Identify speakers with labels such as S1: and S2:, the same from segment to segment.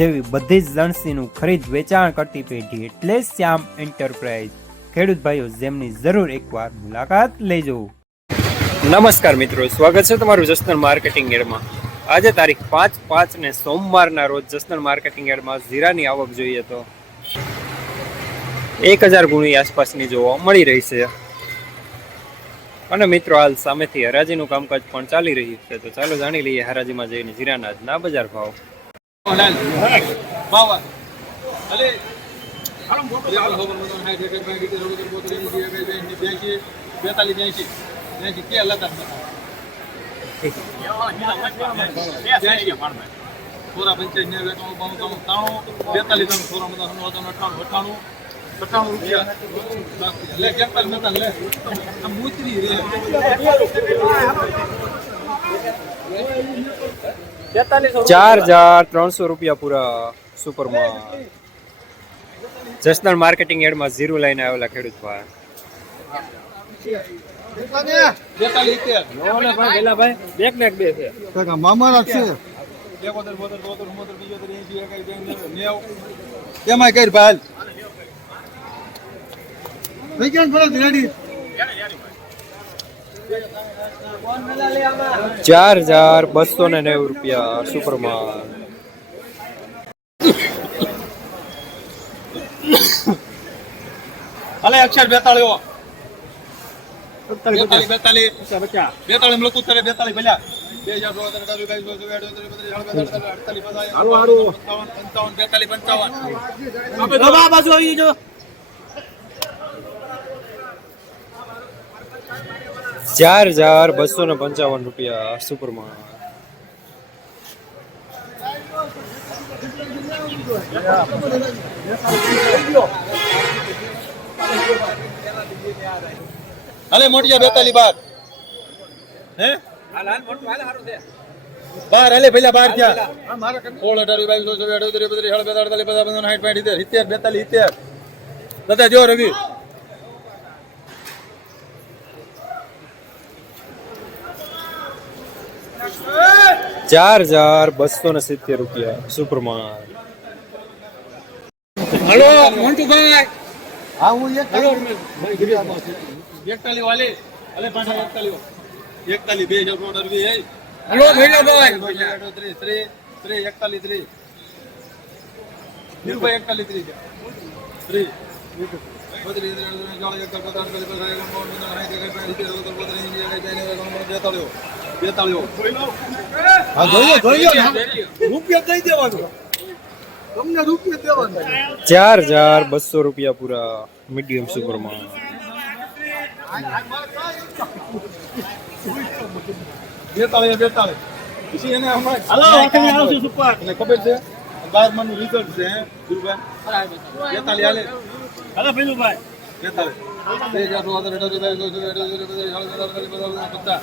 S1: જેવી બધી જ લણસીનું ખરીદ વેચાણ કરતી પેઢી એટલે શ્યામ એન્ટરપ્રાઇઝ. ખેડૂત ભાઈઓ, જેમની જરૂર એકવાર મુલાકાત લેજો. નમસ્કાર મિત્રો, સ્વાગત છે તમારું જસનલ માર્કેટિંગ એડમાં. આજે તારીખ પાંચ પાંચ ને સોમવારના રોજ જસનલ માર્કેટિંગ એડમાં જીરાની આવક જોઈએ તો એક હજાર ગુણી આસપાસની જોવા મળી રહી છે. અને મિત્રો, હાલ સામેથી હરાજીનું કામકાજ પણ ચાલી રહ્યું છે. તો ચાલો જાણી લઈએ હરાજીમાં જઈને જીરાના આજના બજાર ભાવ.
S2: બેતાલીસ બ્યાસી બ્યાસી કે અલગ સોરા પંચાયત એકાણું બાણું ત્રાણું ત્રાણું બેતાલીસ ત્રણ સોરા બધા અઠાણું અઠાણું અઠાણું રૂપિયા લે કેમ નતા લે આમ રે
S1: ચાર હજાર ત્રણસો રૂપિયા પૂરા સુપરમાં. જસનલ માર્કેટિંગ એડમાં ઝીરો લઈને આવેલા ખેડૂત ભાઈ.
S3: મામા રાખશે
S2: એકોતેર બોતેર તોતેર ઉમોતેર પિચોતેર એંસી એકાઈ બેંગ નેવું એમાંય કઈ ભાઈ
S3: વિકેન્ડ પર રેડી
S1: ચાર હજાર બસો ને નેવું રૂપિયા સુપરમાં
S2: અલે અક્ષર બેતાળીઓ. બેતાળી બેતાળી બેતાળી લોકો કરે બેતાળી ભલ્યા બે હજાર સોળ અઢાર બાવીસ બત્રીસ અડતાલીસ અડતાલીસ પચાસ પંચાવન બેતાલીસ પંચાવન.
S1: ચાર હજાર બસો ને પંચાવન રૂપિયા સુપરમાં.
S2: મોટી મોટિયા બેતાલી બાર. હે? બાર અલે પેલા બાર થયા. સોળ અઢાર, બાવીસ ચોવીસ સિત્તેર સિત્તેર, બેતાલીસ, સિત્તેર. દાદા, જો રવિ.
S1: ચાર હજાર બસો ને સિત્તેર રૂપિયા સુપરમાં
S2: હલો મોન્ટુભાઈ
S3: હા હું એક
S2: એકતાલી વાલી અલે પાછા એકતાલી એકતાલી બે હજાર ઓર્ડર અરબી એ
S3: હલો ભૈલાભાઈ
S2: ત્રીસ ત્રીસ ત્રી એકતાલી ત્રી નીરુભાઈ એકતાલી ત્રીસ ત્રીસ બત્રીસ ચાલીસ એકતાલીસ બેતાળીઓ
S3: હા જોઈએ જોઈએ રૂપિયા દઈ દેવાનો તમને રૂપિયા દેવાનો
S1: ચાર હજાર બસો રૂપિયા પૂરા મીડિયમ સુપરમાં
S2: બેતાળીસ બેતાળી પછી એને હમણાં એને ખબર છે બારનું રિઝલ્ટ છે હાલે બે હજાર હજાર અઢાર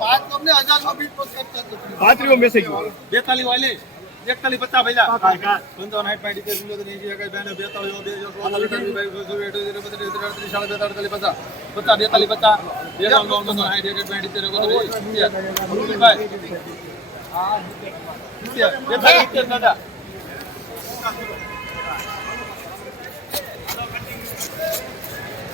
S3: પાંચ તમને પર કરતા
S2: બેતાલીસ વાલે એકતાલીસ પચાસ ભાઈ પંચાવન સાઠ પાંઠ સિત્તેર સિત્તેર એંસી એકાઈ બેને બેતાલીસ બે હજાર ત્રીસ બત્રીસ બેતાલીસ પચાસ પચાસ બેતાલીસ બેતાલીસ બેતાલીસ દાદા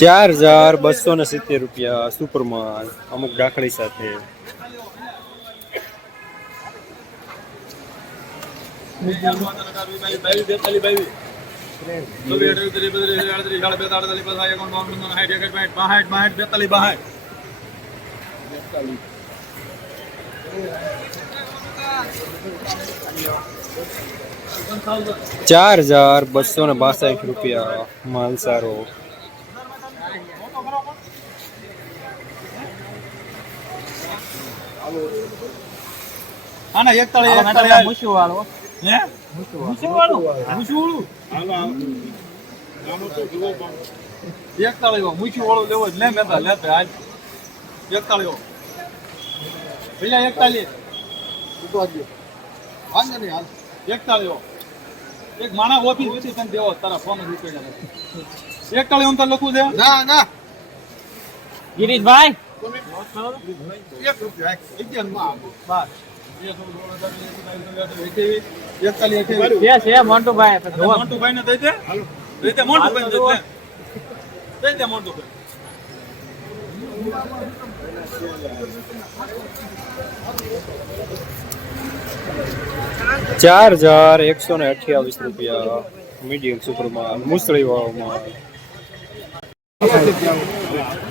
S1: ચાર હજાર બસો ને સિત્તેર રૂપિયા સુપરમાં અમુક ડાખડી સાથે.
S2: ચાર હજાર બસો ને બાસઠ રૂપિયા માલ આડત્રીસ, સાડત્રીસ, બેતાળીસ, પચાસ, એકાવન, બાવન, પંચાવન, સાઠ, એકસઠ, બાસઠ, બાસઠ, બાસઠ, બેતાળીસ, બાસઠ.
S1: ચાર હજાર મૂછું વાળો બાસઠ રૂપિયા માલ સારો
S2: આના એકતાળીસ, એકતાળીસ, હે? મૂછુંવાળું? મૂછુંવાળું? મૂછું વાળો, લેવો જ લે મેં તો લેતે હાલ. એકતાળીસ વાળો. ભૈયા એકતાળીસ.
S3: વાંધો નહીં હાલ
S2: એકતાળીસ વાળો. એક માણસ ઓફિસ વેચી તને દેવો તારા ફોન રૂપિયા એક હું તને લખું છે
S3: ના ના
S4: ગિરીશભાઈ
S3: એક રૂપિયા
S2: એક માં એકતાલીસ,
S1: ચાર હજાર એકસો ને અઠ્યાવીસ રૂપિયા મીડિયમ સુપરમાં મુસળી વાળોમાં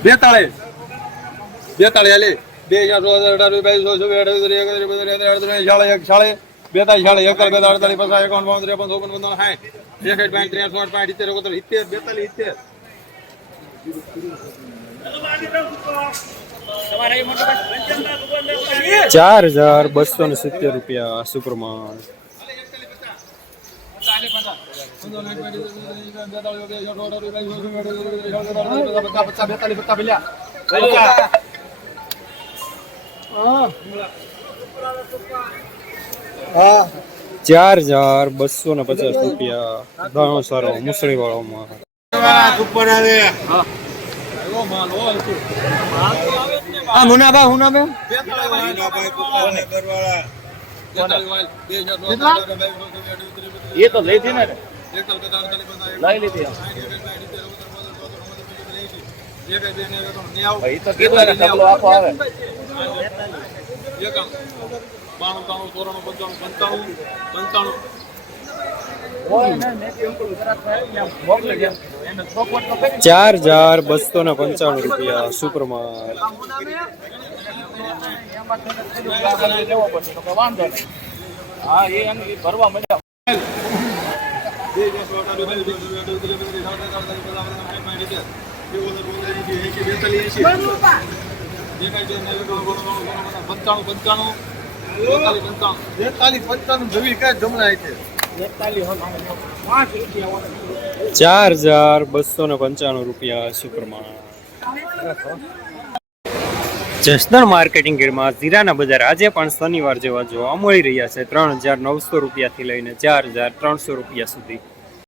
S2: બેતાળીસ. બેતાળીસ બે હજાર સો અઢાર બાવીસ ચોવીસ અઠાવીસ ત્રીસ, એકત્રીસ, બત્રીસ, તેત્રીસ, અડત્રીસ, શાળે એક શાળે બેતાળીસ શાળે એકર બેતાળીસ અડતાલીસ પચાસ એકાવન બાવન ત્રેપન ચોપન પંદર સાઠ એકસઠ પાંચ ત્રેસઠ ચોસઠ પાંચ ઇત્તેર ઓગણત્રીસ ઇત્તેર બેતાલીસ ઇત્તેર
S1: ચાર હજાર બસો ને સિત્તેર રૂપિયા સુપરમાં
S3: હા
S1: ચાર હજાર બસો ને પચાસ રૂપિયા. ઘણો સારો મુસળી વાળોમાં
S3: માં આવે
S2: એવો માલ હોય તો.
S1: હા મુનાભાઈ મુનાભાઈ
S4: એ તો લઈ લીધી ને. લઈ લીધી ભાઈ તો કીધું ને ઢગલો આખો આવે.
S2: બાણું ચોરાણું પંચાણું પંચાણું પંચાણું.
S1: ચાર હજાર બસો ને પંચાણું રૂપિયા સુપરમાં
S4: એ ભરવા મળ્યા.
S1: ચાર હજાર બસો ને પંચાણું રૂપિયા સુપરમાં જસદણ માર્કેટિંગ ગેરમાં જીરાના બજાર આજે પણ શનિવાર જેવા જોવા મળી રહ્યા છે. ત્રણ હજાર નવસો રૂપિયાથી લઈને ચાર હજાર ત્રણસો રૂપિયા સુધી